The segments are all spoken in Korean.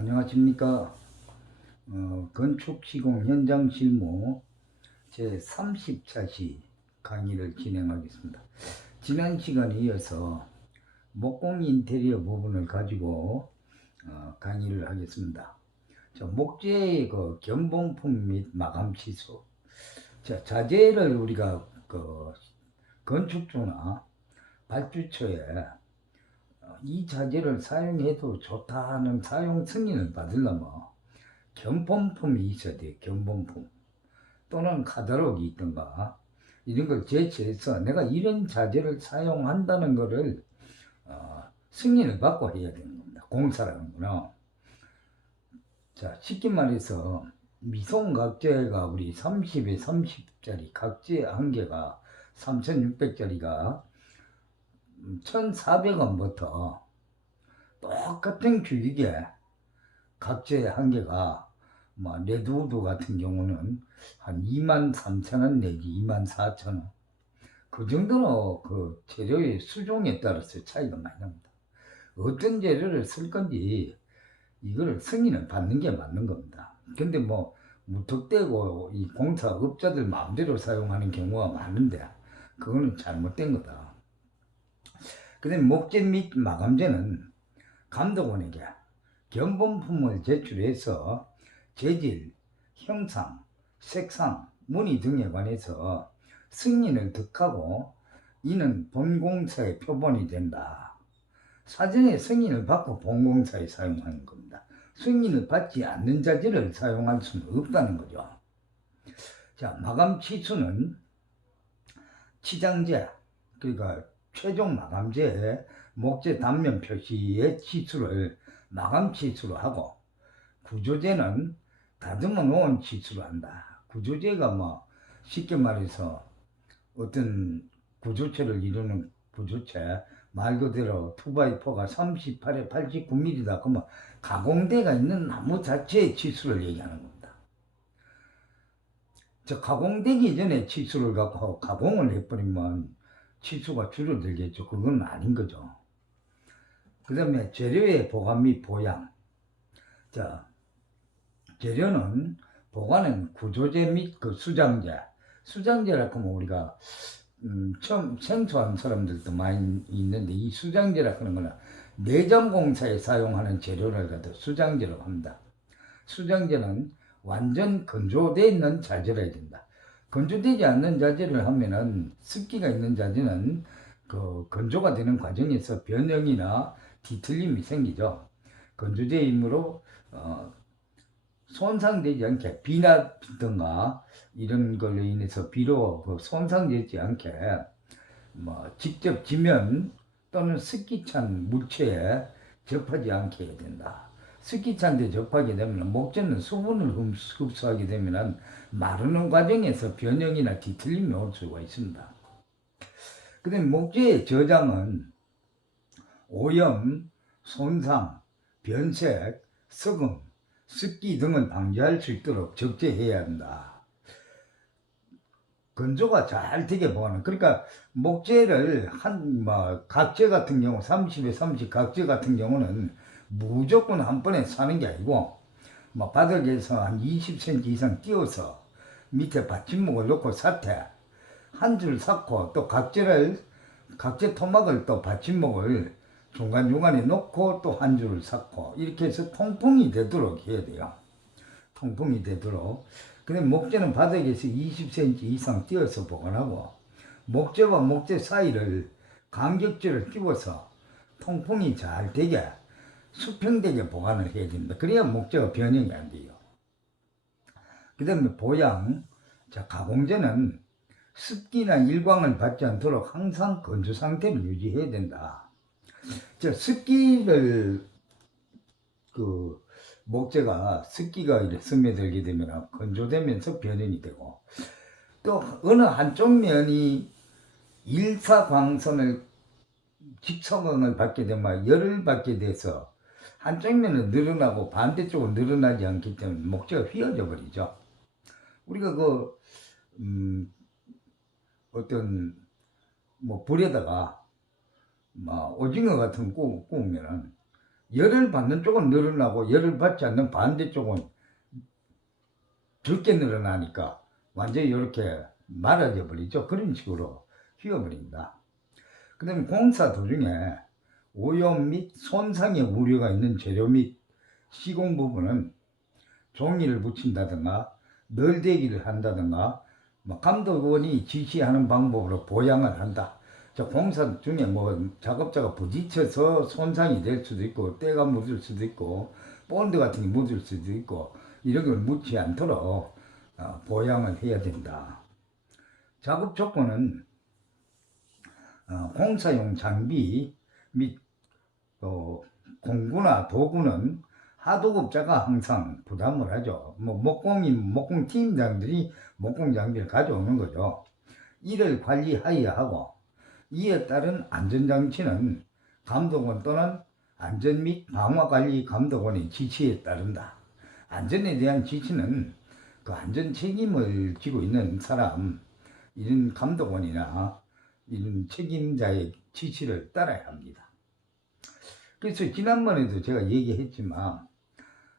안녕하십니까. 건축 시공 현장 실무 제 30차시 강의를 진행하겠습니다. 지난 시간에 이어서 목공 인테리어 부분을 가지고 강의를 하겠습니다. 목재의 견본품 및 마감 치수. 자재를 우리가 건축조나 발주처에 이 자재를 사용해도 좋다 하는 사용 승인을 받으려면 견본품이 있어야 돼요. 견본품 또는 카탈로그가 있던가 이런 걸 제출해서 내가 이런 자재를 사용한다는 것을 승인을 받고 해야 되는 겁니다. 공사라는 거는. 자, 쉽게 말해서 미송 각재가 우리 30에 30짜리 각재 한 개가 3,600짜리가 1,400원부터 똑같은 규격의 각재 한 개가 레드우드 같은 경우는 한 23,000원 내지 24,000원 그 정도로 그 재료의 수종에 따라서 차이가 많이 납니다. 어떤 재료를 쓸 건지 이거를 승인을 받는 게 맞는 겁니다. 근데 무턱대고 이 공사업자들 마음대로 사용하는 경우가 많은데 그거는 잘못된 거다. 그 다음에 목재 및 마감재는 감독원에게 견본품을 제출해서 재질, 형상, 색상, 무늬 등에 관해서 승인을 득하고 이는 본공사의 표본이 된다. 사전에 승인을 받고 본공사에 사용하는 겁니다. 승인을 받지 않는 자재를 사용할 수는 없다는 거죠. 자, 마감 치수는 치장재, 그러니까 최종 마감재의 목재 단면 표시의 치수를 마감 치수로 하고, 구조재는 다듬어 놓은 치수로 한다. 구조재가 쉽게 말해서 어떤 구조체를 이루는 구조체, 말 그대로 2x4가 38에 89mm다. 그러면 가공대가 있는 나무 자체의 치수를 얘기하는 겁니다. 가공되기 전에 치수를 갖고 가공을 해버리면 치수가 줄어들겠죠. 그건 아닌 거죠. 그 다음에 재료의 보관 및 보양. 자, 재료는 보관은 구조재 및 수장재. 수장재라고 하면 우리가 처음 생소한 사람들도 많이 있는데, 이 수장재라고 하는 거는 내장공사에 사용하는 재료를 갖다 수장재라고 합니다. 수장재는 완전 건조되어 있는 자재를 해야 된다. 건조되지 않는 자재를 하면은, 습기가 있는 자재는 그 건조가 되는 과정에서 변형이나 뒤틀림이 생기죠. 건조제이므로 손상되지 않게, 비나든가 이런 걸로 인해서 비로 손상되지 않게 직접 지면 또는 습기찬 물체에 접하지 않게 해야 된다. 습기찬 데 접하게 되면 목재는 수분을 흡수하게 되면 마르는 과정에서 변형이나 뒤틀림이 올 수가 있습니다. 그 다음에 목재의 저장은 오염, 손상, 변색, 썩음, 습기 등을 방지할 수 있도록 적재해야 한다. 건조가 잘 되게 보관은. 그러니까 목재를 각재 같은 경우 30에 30 각재 같은 경우는 무조건 한 번에 사는 게 아니고 바닥에서 한 20cm 이상 띄워서 밑에 받침목을 넣고 사태 한 줄 쌓고, 또 각재 토막을 또 받침목을 중간중간에 놓고 또 한 줄을 쌓고, 이렇게 해서 통풍이 되도록 해야 돼요. 통풍이 되도록. 근데 목재는 바닥에서 20cm 이상 띄어서 보관하고, 목재와 목재 사이를 간격줄을 끼워서 통풍이 잘 되게 수평되게 보관을 해야 됩니다. 그래야 목재가 변형이 안 돼요. 그 다음에 보양. 자, 가공재는 습기나 일광을 받지 않도록 항상 건조 상태를 유지해야 된다. 자, 습기를 목재가 습기가 스며들게 되면 건조되면서 변형이 되고, 또 어느 한쪽 면이 일사광선을 직사광을 받게 되면 열을 받게 돼서 한쪽 면은 늘어나고 반대쪽은 늘어나지 않기 때문에 목재가 휘어져 버리죠. 우리가 어떤 불에다가 오징어 같은 거 구우면은 열을 받는 쪽은 늘어나고 열을 받지 않는 반대쪽은 적게 늘어나니까 완전히 이렇게 말아져 버리죠. 그런 식으로 휘어버린다. 그 다음에 공사 도중에 오염 및 손상의 우려가 있는 재료 및 시공 부분은 종이를 붙인다든가 널대기를 한다든가 감독원이 지시하는 방법으로 보양을 한다. 공사 중에 작업자가 부딪혀서 손상이 될 수도 있고 때가 묻을 수도 있고 본드 같은 게 묻을 수도 있고 이런 걸 묻지 않도록 보양을 해야 된다. 작업 조건은 공사용 장비 및 공구나 도구는 하도급자가 항상 부담을 하죠. 목공 팀장들이 목공 장비를 가져오는 거죠. 이를 관리하여야 하고 이에 따른 안전장치는 감독원 또는 안전 및 방화관리 감독원의 지시에 따른다. 안전에 대한 지시는 그 안전 책임을 지고 있는 사람, 이런 감독원이나 이런 책임자의 지시를 따라야 합니다. 그래서 지난번에도 제가 얘기했지만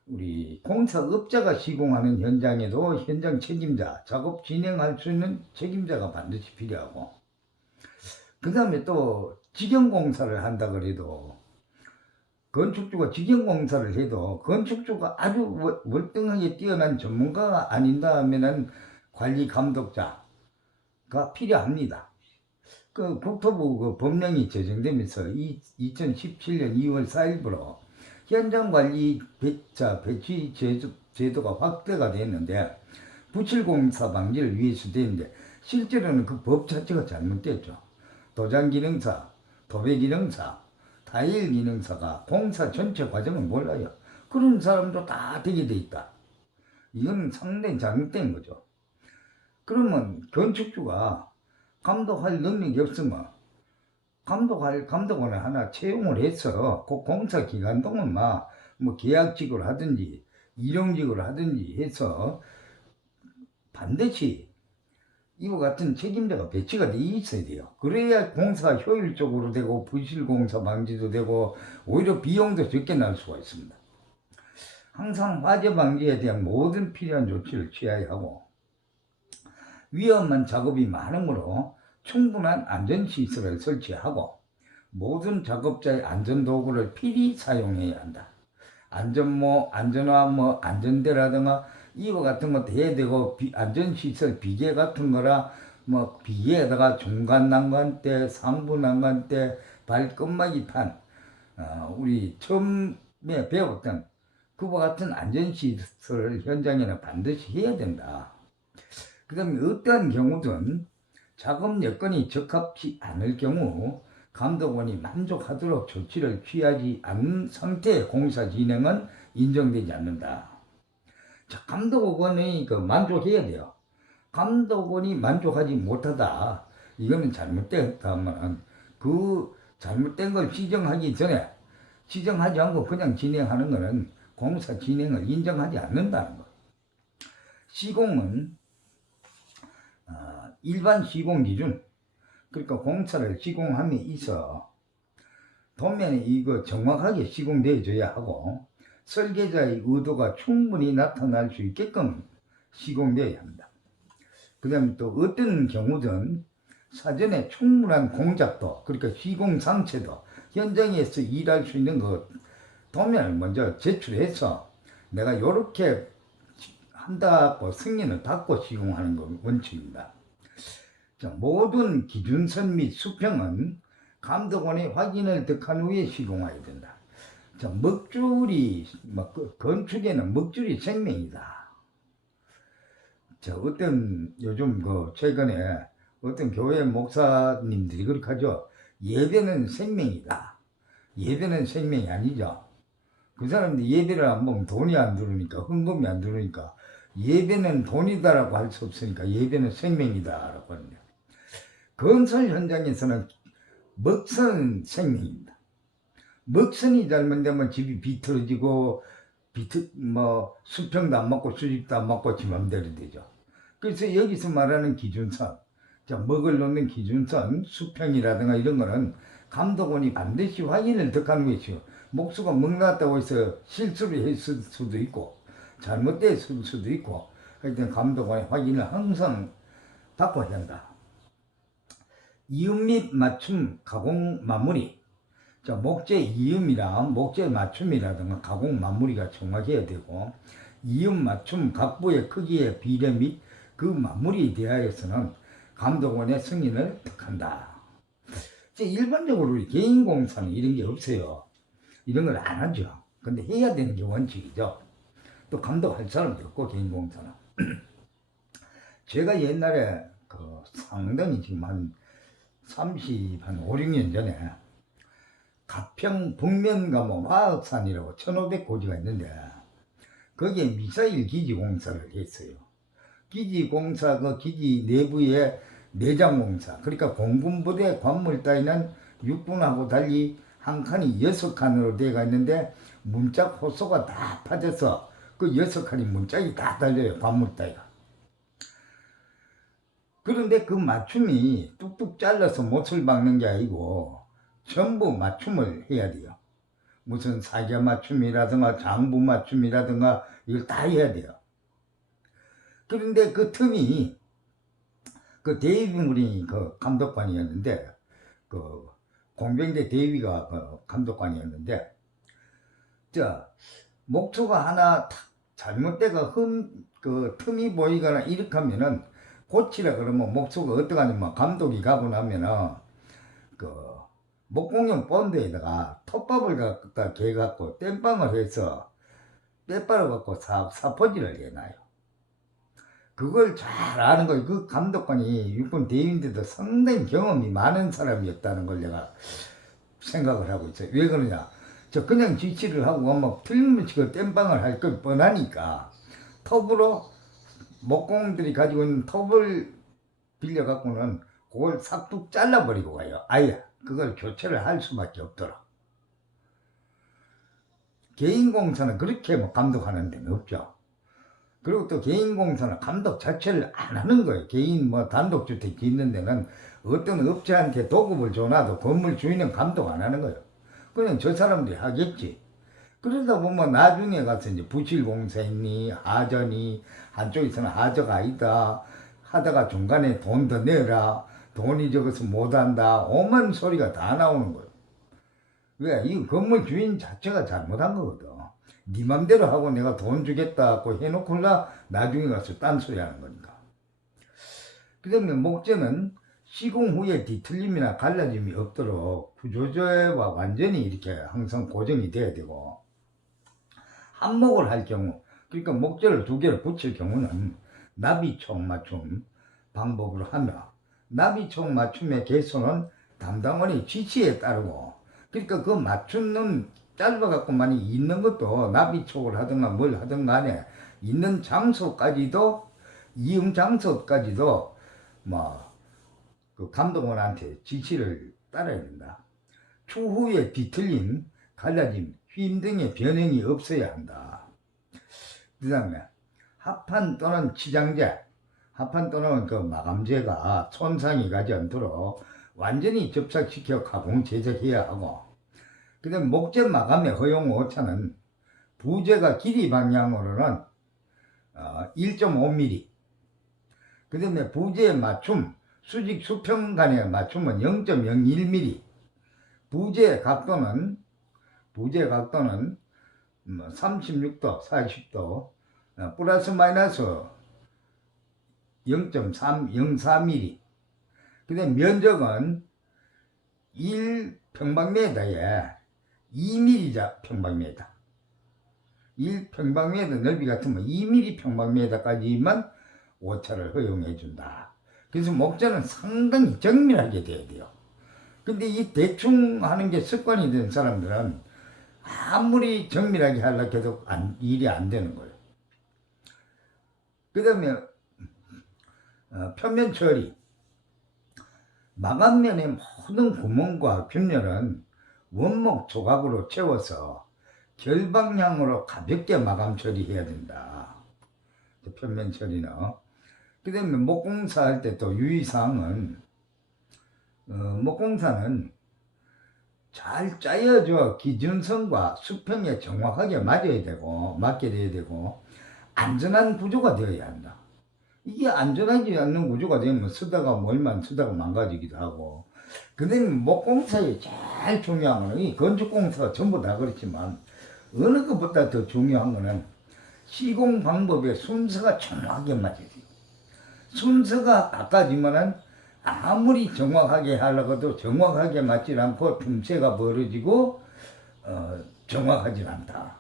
우리 공사업자가 시공하는 현장에도 현장 책임자, 작업 진행할 수 있는 책임자가 반드시 필요하고 그 다음에 또 직영공사를 한다 그래도 건축주가 직영공사를 해도 건축주가 아주 월등하게 뛰어난 전문가가 아닌다 하면은 관리 감독자가 필요합니다. 그 국토부 그 법령이 제정되면서 2017년 2월 4일부로 현장 관리 배치 제도가 확대가 됐는데 부실공사 방지를 위해서 되는데 실제로는 그 법 자체가 잘못됐죠. 도장기능사, 도배기능사, 타일기능사가 공사 전체 과정을 몰라요. 그런 사람도 다 되게 돼 있다. 이건 상당히 잘못된 거죠. 그러면 건축주가 감독할 능력이 없으면 감독원을 하나 채용을 해서 그 공사 기간 동안 계약직으로 하든지 일용직으로 하든지 해서 반드시 이와 같은 책임자가 배치가 돼 있어야 돼요. 그래야 공사가 효율적으로 되고 부실공사 방지도 되고 오히려 비용도 적게 날 수가 있습니다. 항상 화재 방지에 대한 모든 필요한 조치를 취해야 하고 위험한 작업이 많으므로 충분한 안전시설을 설치하고 모든 작업자의 안전도구를 필히 사용해야 한다. 안전화, 안전대라든가 이와 같은 것도 해야 되고 안전시설 비계 같은 거라 비계에다가 중간 난간대, 상부 난간대, 발끝막이판 우리 처음에 배웠던 그와 같은 안전시설을 현장에는 반드시 해야 된다. 그 다음에 어떠한 경우든 작업 여건이 적합치 않을 경우 감독원이 만족하도록 조치를 취하지 않는 상태의 공사 진행은 인정되지 않는다. 자, 감독원이 만족해야 돼요. 감독원이 만족하지 못하다. 이거는 잘못됐다면 그 잘못된 걸 시정하기 전에 시정하지 않고 그냥 진행하는 것은 공사 진행을 인정하지 않는다는 거예요. 시공은 일반 시공 기준, 그러니까 공사를 시공함에 있어 도면에 이거 정확하게 시공되어져야 하고 설계자의 의도가 충분히 나타날 수 있게끔 시공되어야 합니다. 그 다음에 또 어떤 경우든 사전에 충분한 공작도, 그러니까 시공 상체도 현장에서 일할 수 있는 그 도면을 먼저 제출해서 내가 이렇게 한다고 승인을 받고 시공하는 건 원칙입니다. 자, 모든 기준선 및 수평은 감독원의 확인을 득한 후에 시공해야 된다. 자, 먹줄이, 건축에는 먹줄이 생명이다. 자, 요즘 최근에 어떤 교회 목사님들이 그렇게 하죠. 예배는 생명이다. 예배는 생명이 아니죠. 그 사람들이 예배를 안 보면 돈이 안 들어오니까, 헌금이 안 들어오니까, 예배는 돈이다라고 할 수 없으니까 예배는 생명이다라고 합니다. 건설 현장에서는 먹선은 생명입니다. 먹선이 잘못되면 집이 비틀어지고 수평도 안 맞고 수직도 안 맞고 지 맘대로 되죠. 그래서 여기서 말하는 기준선, 자, 먹을 놓는 기준선, 수평이라든가 이런 거는 감독원이 반드시 확인을 득하는 것이요. 목수가 먹놨다고 해서 실수를 했을 수도 있고 잘못됐을 수도 있고 하여튼 감독관의 확인을 항상 받고 한다. 이음 및 맞춤 가공 마무리. 자, 목재 이음이랑 목재 맞춤이라든가 가공 마무리가 정확해야 되고 이음 맞춤 각부의 크기의 비례 및 그 마무리에 대하여서는 감독원의 승인을 득한다. 일반적으로 우리 개인 공사는 이런 게 없어요. 이런 걸 안 하죠. 근데 해야 되는 게 원칙이죠. 또 감독할 사람도 없고 개인 공사는. 제가 옛날에 그 상당히 지금 한 5, 6년 전에 가평 북면가 뭐 화학산이라고 1500고지가 있는데 거기에 미사일 기지 공사를 했어요. 기지 공사, 그 기지 내부에 내장 공사, 그러니까 공군부대 관물 따위는 육군하고 달리 한 칸이 6칸으로 되어 있는데 문짝 호소가 다 파져서 그 6칸이 문짝이 다 달려요. 관물 따위가. 그런데 그 맞춤이 뚝뚝 잘라서 못을 박는 게 아니고 전부 맞춤을 해야 돼요. 무슨 사계 맞춤이라든가 장부 맞춤이라든가 이걸 다 해야 돼요. 그런데 그 틈이 그 대위군이 그 감독관이었는데 그 공병대 대위가 그 감독관이었는데 자 목초가 하나 탁 잘못돼가 그 틈이 보이거나 이렇게 하면은 고치라 그러면 목초가 어떡하냐면 감독이 가고 나면은 그 목공용 본드에다가 톱밥을 갖다 개갖고 땜빵을 해서 빼빨아 갖고 사포질을 해놔요. 그걸 잘 아는 거예요. 그 감독관이 육군 대위인데도 상당히 경험이 많은 사람이었다는 걸 내가 생각을 하고 있어요. 왜 그러냐? 저 그냥 지시를 하고 막 틀림없이 그 땜빵을 할 걸 뻔하니까 톱으로 목공들이 가지고 있는 톱을 빌려 갖고는 그걸 싹둑 잘라버리고 가요. 아예 그걸 교체를 할 수밖에 없더라. 개인 공사는 그렇게 뭐 감독하는 데는 없죠. 그리고 또 개인 공사는 감독 자체를 안 하는 거예요. 개인 뭐 단독주택이 있는 데는 어떤 업체한테 도급을 줘놔도 건물 주인은 감독 안 하는 거예요. 그냥 저 사람들이 하겠지. 그러다 보면 나중에 가서 이제 부실 공사했니, 하전이, 한쪽에서는 하저가 아니다. 하다가 중간에 돈 더 내라. 돈이 적어서 못한다. 오만 소리가 다 나오는 거예요. 왜? 이 건물 주인 자체가 잘못한 거거든. 네 맘대로 하고 내가 돈 주겠다고 해놓고나 나중에 가서 딴소리 하는 거니까. 그 다음에 목재는 시공 후에 뒤틀림이나 갈라짐이 없도록 구조조회와 완전히 이렇게 항상 고정이 돼야 되고 한목을 할 경우 그러니까 목재를 2개를 붙일 경우는 나비총 맞춤 방법으로 하며 나비총 맞춤의 개수는 담당원의 지시에 따르고 그러니까 그 맞추는 짧아갖고만이 있는 것도 나비촉을 하든가 뭘 하든 간에 있는 장소까지도 이음 장소까지도 뭐 그 감독원한테 지시를 따라야 된다. 추후에 뒤틀림, 갈라짐, 휨 등의 변형이 없어야 한다. 그 다음에 합판 또는 치장제, 합판 또는 그 마감재가 손상이 가지 않도록 완전히 접착시켜 가공 제작해야 하고 그 다음에 목재 마감의 허용 오차는 부재가 길이 방향으로는 1.5mm 그 다음에 부재의 맞춤 수직 수평 간의 맞춤은 0.01mm 부재의 각도는 36도 40도 플러스 마이너스 0.304mm 그 다음에 면적은 1평방미터에 2mm 평방미터 1평방미터 넓이 같으면 2mm 평방미터까지만 오차를 허용해 준다. 그래서 목재는 상당히 정밀하게 돼야 돼요. 근데 이 대충 하는 게 습관이 된 사람들은 아무리 정밀하게 하려고 해도 일이 안 되는 거예요. 그 다음에 표면 처리 마감면의 모든 구멍과 균열은 원목 조각으로 채워서 결방향으로 가볍게 마감 처리해야 된다. 표면 처리는. 그 다음에 목공사 할 때 또 유의사항은 목공사는 잘 짜여져 기준선과 수평에 정확하게 맞아야 되고 맞게 돼야 되고 안전한 구조가 되어야 한다. 이게 안전하지 않는 구조가 되면 쓰다가 뭘만 쓰다가 망가지기도 하고. 근데 목공사에 제일 중요한 거는 이 건축공사가 전부 다 그렇지만 어느 것보다 더 중요한 거는 시공 방법의 순서가 정확하게 맞아야 돼요. 순서가 바꿔지면은 아무리 정확하게 하려고도 정확하게 맞지 않고 틈새가 벌어지고 정확하지 않다.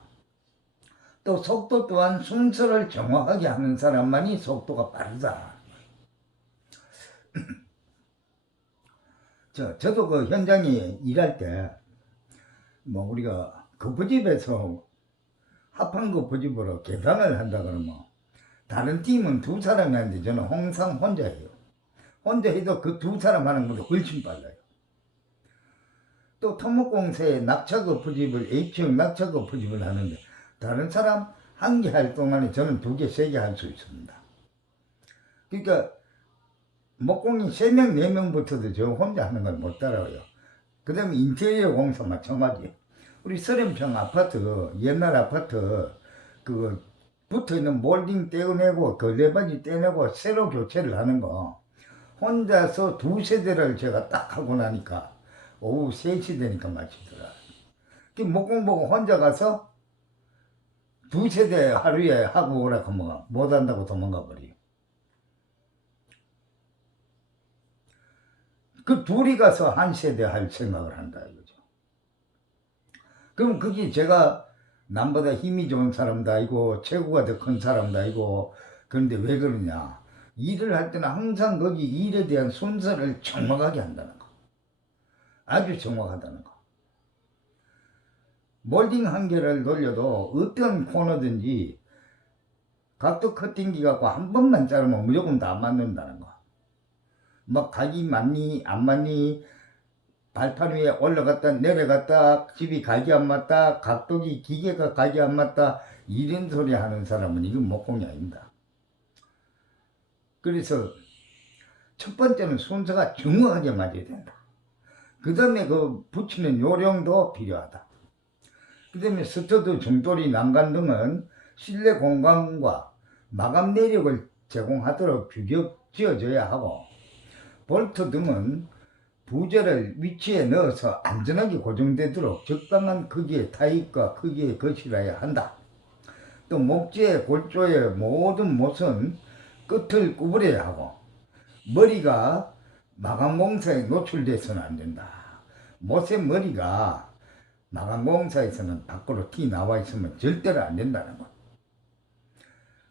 또 속도 또한 순서를 정확하게 하는 사람만이 속도가 빠르다. 저도 그 현장에 일할 때, 뭐 우리가 거푸집에서 합한 거푸집으로 계산을 한다 그러면, 다른 팀은 두 사람이 하는데 저는 항상 혼자 해요. 혼자 해도 그 두 사람 하는 것보다 훨씬 빨라요. 또 토목공사에 낙차 거푸집을, H형 낙차 거푸집을 하는데, 다른 사람 한 개 할 동안에 저는 두 개, 세 개 할 수 있습니다. 그러니까 목공이 3명, 4명부터도 저 혼자 하는 걸 못 따라와요. 그 다음에 인테리어 공사 마찬가지. 우리 서른평 아파트, 옛날 아파트, 그 붙어있는 몰딩 떼어내고, 걸레바지 떼내고, 새로 교체를 하는 거. 혼자서 2세대를 제가 딱 하고 나니까, 오후 3시 되니까 마치더라. 그 목공 보고 혼자 가서 2세대 하루에 하고 오라 하면 못 한다고 도망가 버려요. 그 둘이 가서 한 세대 할 생각을 한다 이거죠. 그럼 그게 제가 남보다 힘이 좋은 사람도 아니고 체구가 더 큰 사람도 아니고, 그런데 왜 그러냐, 일을 할 때는 항상 거기 일에 대한 순서를 정확하게 한다는 거. 아주 정확하다는 거. 몰딩 한 개를 돌려도 어떤 코너든지 각도 커팅기 갖고 한 번만 자르면 무조건 다 맞는다는 거. 막 각이 맞니 안 맞니, 발판 위에 올라갔다 내려갔다, 집이 각이 안 맞다, 각도기 기계가 각이 안 맞다, 이런 소리 하는 사람은 이건 목공이 아닙니다. 그래서 첫 번째는 순서가 정확하게 맞아야 된다. 그 다음에 그 붙이는 요령도 필요하다. 그 다음에 스터드, 중돌이, 난간 등은 실내 공간과 마감 내력을 제공하도록 규격 지어져야 하고, 볼트 등은 부재를 위치에 넣어서 안전하게 고정되도록 적당한 크기의 타입과 크기의 것이라야 한다. 또 목재, 골조의 모든 못은 끝을 구부려야 하고, 머리가 마감공사에 노출돼서는 안 된다. 못의 머리가 마감공사에서는 밖으로 튀어나와 있으면 절대로 안 된다는 것.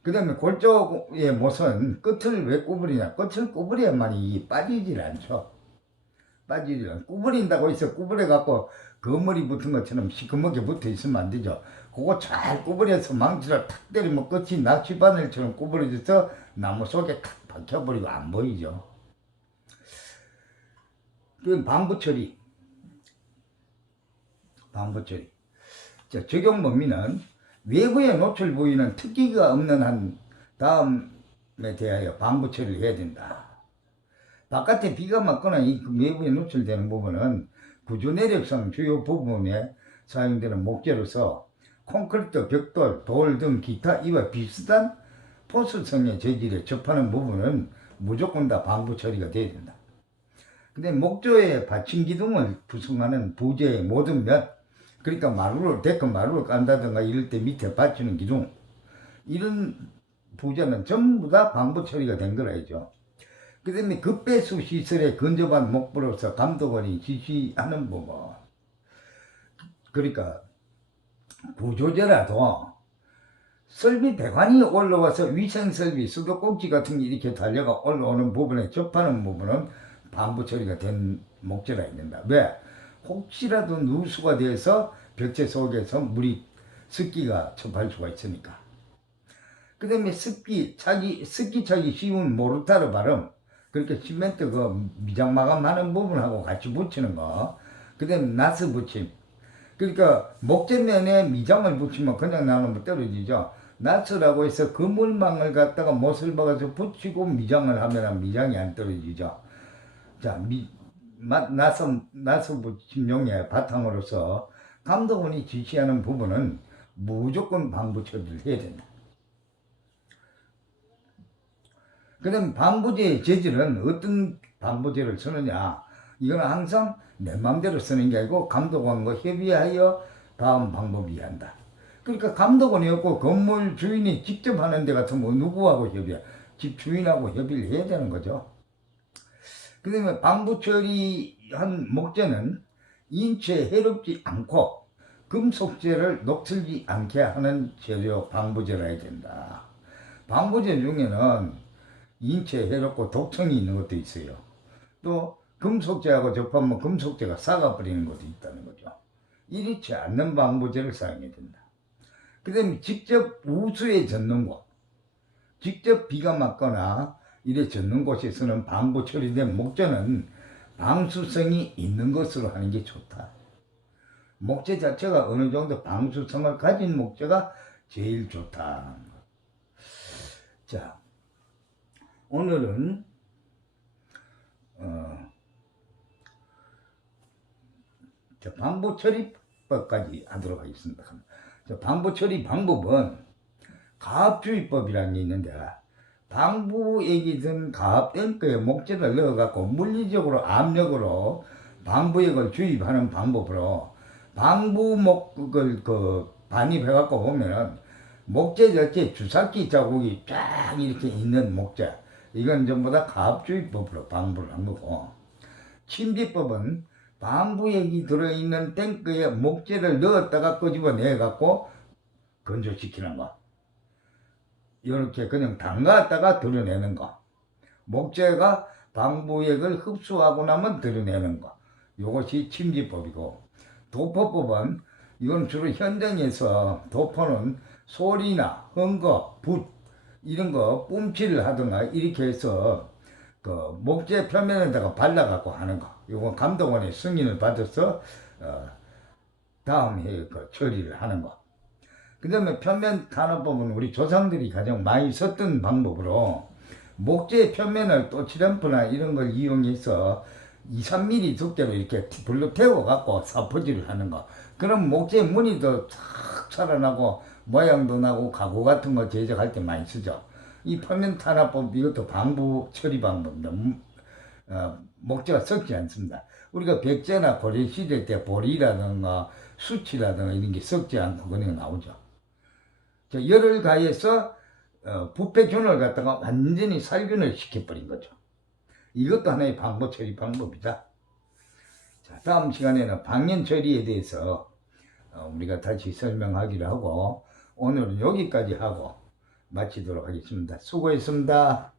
그 다음에 골조의 못은 끝을 왜 구부리냐, 끝을 구부려야만이 빠지질 않죠. 빠지질 않고, 구부린다고 해서 구부려갖고 거머리 붙은 것처럼 시커멓게 붙어 있으면 안 되죠. 그거 잘 구부려서 망치를 탁 때리면 끝이 낚시바늘처럼 구부러져서 나무 속에 탁 박혀버리고 안 보이죠. 그 방부 처리. 자, 적용 범위는 외부에 노출 부위는 특기가 없는 한 다음에 대하여 방부 처리를 해야 된다. 바깥에 비가 맞거나 이 외부에 노출되는 부분은 구조 내력상 주요 부분에 사용되는 목재로서 콘크리트, 벽돌, 돌 등 기타 이와 비슷한 포스성의 재질에 접하는 부분은 무조건 다 방부 처리가 돼야 된다. 근데 목조의 받침 기둥을 구성하는 부재의 모든 몇, 그러니까 마루를, 데크 마루를 깐다든가 이럴 때 밑에 받치는 기둥, 이런 부재는 전부 다 방부 처리가 된 거라죠. 그 다음에 급배수 시설에 근접한 목부로서 감독원이 지시하는 부분. 그러니까 구조제라도 설비 배관이 올라와서 위생설비, 수도꼭지 같은 게 이렇게 달려가 올라오는 부분에 접하는 부분은 방부 처리가 된 목재라 있는다. 왜? 혹시라도 누수가 돼서 벽체 속에서 물이, 습기가 접할 수가 있으니까. 그 다음에 습기 차기 쉬운 모르타르 발음, 그렇게 시멘트 그 미장 마감하는 부분하고 같이 붙이는 거. 그 다음에 나스 붙임. 그러니까 목재면에 미장을 붙이면 그냥 나누면 떨어지죠. 나스라고 해서 그물망을 갖다가 못을 박아서 붙이고 미장을 하면 미장이 안 떨어지죠. 자, 나서부 침용의 바탕으로서 감독원이 지시하는 부분은 무조건 방부 처리를 해야 된다. 그 다음 방부제의 재질은 어떤 방부제를 쓰느냐, 이건 항상 내 마음대로 쓰는 게 아니고 감독원과 협의하여 다음 방법이 한다. 그러니까 감독원이 없고 건물 주인이 직접 하는 데 같으면 누구하고 협의해? 집 주인하고 협의를 해야 되는 거죠. 그 다음에 방부 처리한 목재는 인체에 해롭지 않고 금속재를 녹슬지 않게 하는 재료 방부제라 해야 된다. 방부제 중에는 인체에 해롭고 독성이 있는 것도 있어요. 또 금속재하고 접하면 금속재가 삭아버리는 것도 있다는 거죠. 이렇지 않는 방부제를 사용해야 된다. 그 다음에 직접 우수에 젖는 곳, 직접 비가 맞거나 이래 젖는 곳에 서는 방부 처리된 목재는 방수성이 있는 것으로 하는 게 좋다. 목재 자체가 어느 정도 방수성을 가진 목재가 제일 좋다. 자, 오늘은 방부 처리법까지 하도록 하겠습니다. 방부 처리 방법은 가압주의법이라는 게 있는데, 방부액이든 가압탱크에 목재를 넣어갖고 물리적으로 압력으로 방부액을 주입하는 방법으로 방부목을 반입해갖고 보면은 목재 자체 주사기 자국이 쫙 이렇게 있는 목재, 이건 전부 다 가압주의법으로 방부를 한 거고, 침지법은 방부액이 들어있는 탱크에 목재를 넣었다가 끄집어내갖고 건조시키는 거, 이렇게 그냥 담갔다가 드러내는 거, 목재가 방부액을 흡수하고 나면 드러내는 거, 이것이 침지법이고, 도포법은 이건 주로 현장에서 도포는 솔이나 헝거, 붓 이런 거 뿜칠을 하든가 이렇게 해서 그 목재 표면에다가 발라갖고 하는 거, 이건 감독원의 승인을 받아서 다음 해에 처리를 하는 거. 그 다음에 표면 탄화법은 우리 조상들이 가장 많이 썼던 방법으로 목재 표면을 또 칠연포나 이런 걸 이용해서 2, 3mm 두께로 이렇게 불로 태워갖고 사포질을 하는 거. 그럼 목재 무늬도 싹 살아나고 모양도 나고 가구 같은 거 제작할 때 많이 쓰죠. 이 표면 탄화법, 이것도 방부 처리 방법입니다. 목재가 썩지 않습니다. 우리가 백제나 고려시대 때 보리라든가 수치라든가 이런 게 썩지 않고 그냥 나오죠. 열을 가해서 부패균을 갖다가 완전히 살균을 시켜버린 거죠. 이것도 하나의 방부 처리 방법이다. 자, 다음 시간에는 방연 처리에 대해서 우리가 다시 설명하기로 하고, 오늘은 여기까지 하고 마치도록 하겠습니다. 수고했습니다.